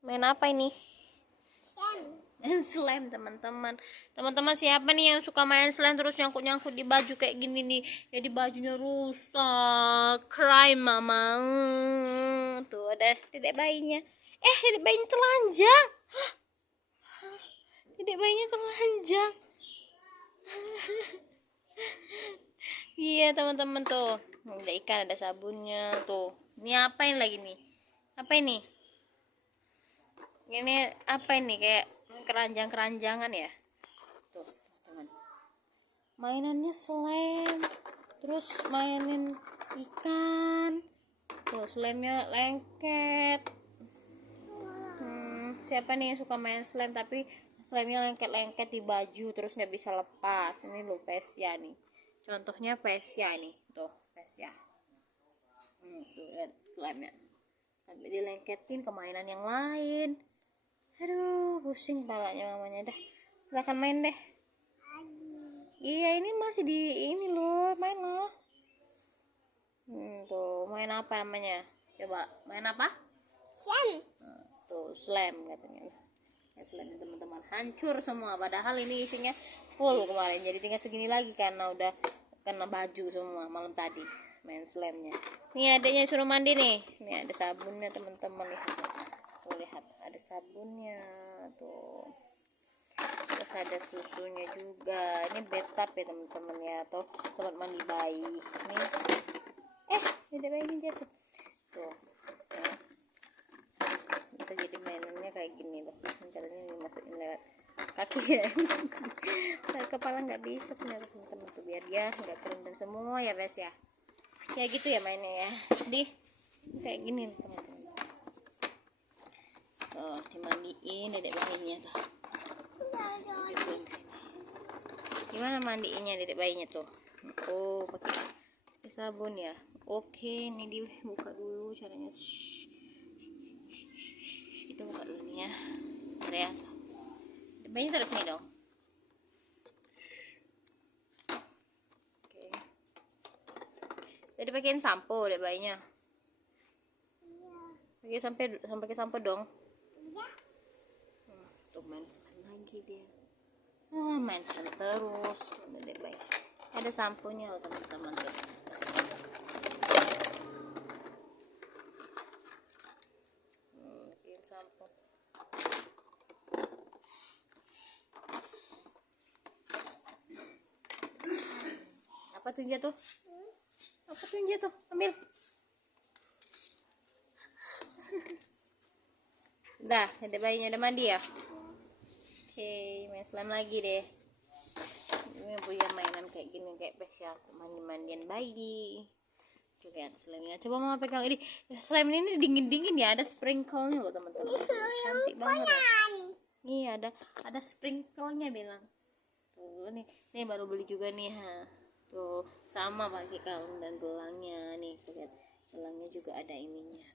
Main apa ini? Main slime, teman-teman. Teman-teman, siapa nih yang suka main slime terus nyangkut-nyangkut di baju kayak gini nih? Jadi bajunya rusak. Cry mama. Tuh ada dedek bayinya. Dedek bayinya telanjang. Dedek bayinya telanjang. Iya, teman-teman, tuh. Ada ikan, ada sabunnya tuh. Ini apa ini lagi nih? Apa ini? Ini apa ini, kayak keranjang-keranjangan ya? Tuh, teman-teman. Mainannya slime. Terus mainin ikan. Tuh, slime-nya lengket. Siapa nih yang suka main slime tapi slime-nya lengket-lengket di baju terus nggak bisa lepas? Ini lo Pesia nih. Contohnya Pesia nih. Tuh, Pesia. Tuh, lihat slime-nya. Sampai dilengketin ke mainan yang lain. Aduh, pusing kepalanya mamanya dah. Silahkan main deh. Iya, ini masih di ini loh, main loh. Tuh, main apa namanya? Coba, main apa? Slam. Tuh, slam katanya. Ya, slam teman-teman. Hancur semua, padahal ini isinya full kemarin. Jadi tinggal segini lagi karena udah kena baju semua malam tadi main slamnya. Nih adanya suruh mandi nih. Nih ada sabunnya teman-teman nih. Tuh, lihat, ada sabunnya tuh. Terus ada susunya juga. Ini bathtub ya teman-teman ya, atau tempat mandi bayi. Ini ada bayinya jatuh. Tuh. Ya. Kita jadi mainannya kayak gini loh. Caranya dimasukin lewat kaki ya. Kepala nggak bisa ternyata teman-teman tuh, biar dia nggak kerendam semua ya guys ya. Ya gitu ya mainnya ya. Jadi kayak gini teman-teman. Tuh, dimandiin dedek bayinya tuh. Gimana mandiinnya dedek bayinya tuh? Oh, pakai sabun ya. Oke, ini dibuka dulu caranya. Kita buka dulu nih ya. Bentar ya. Dedek bayinya taruh sini dong. Oke. Jadi pakein sampo dedek bayinya. Pakai pakai sampo dong. Tuh main slime lagi dia. Main slime terus. Dedek bayi. Ada samponya loh teman-teman tuh. Sampo. Apa tuh jatuh? Apa tuh jatuh? Ambil. Dah, ada bayinya udah mandi ya? Oke, main slime lagi deh. Ini punya mainan kayak gini, kayak Pesia, mandi-mandian bayi. Tuh lihat slime-nya. Coba mama pegang ini. Slime ini dingin-dingin ya, ada sprinkle-nya loh teman-teman. Cantik banget ya. Iya, ada sprinkle-nya bilang. Tuh nih baru beli juga nih ha. Tuh sama pakai kalung dan gelangnya nih, lihat gelangnya juga ada ininya.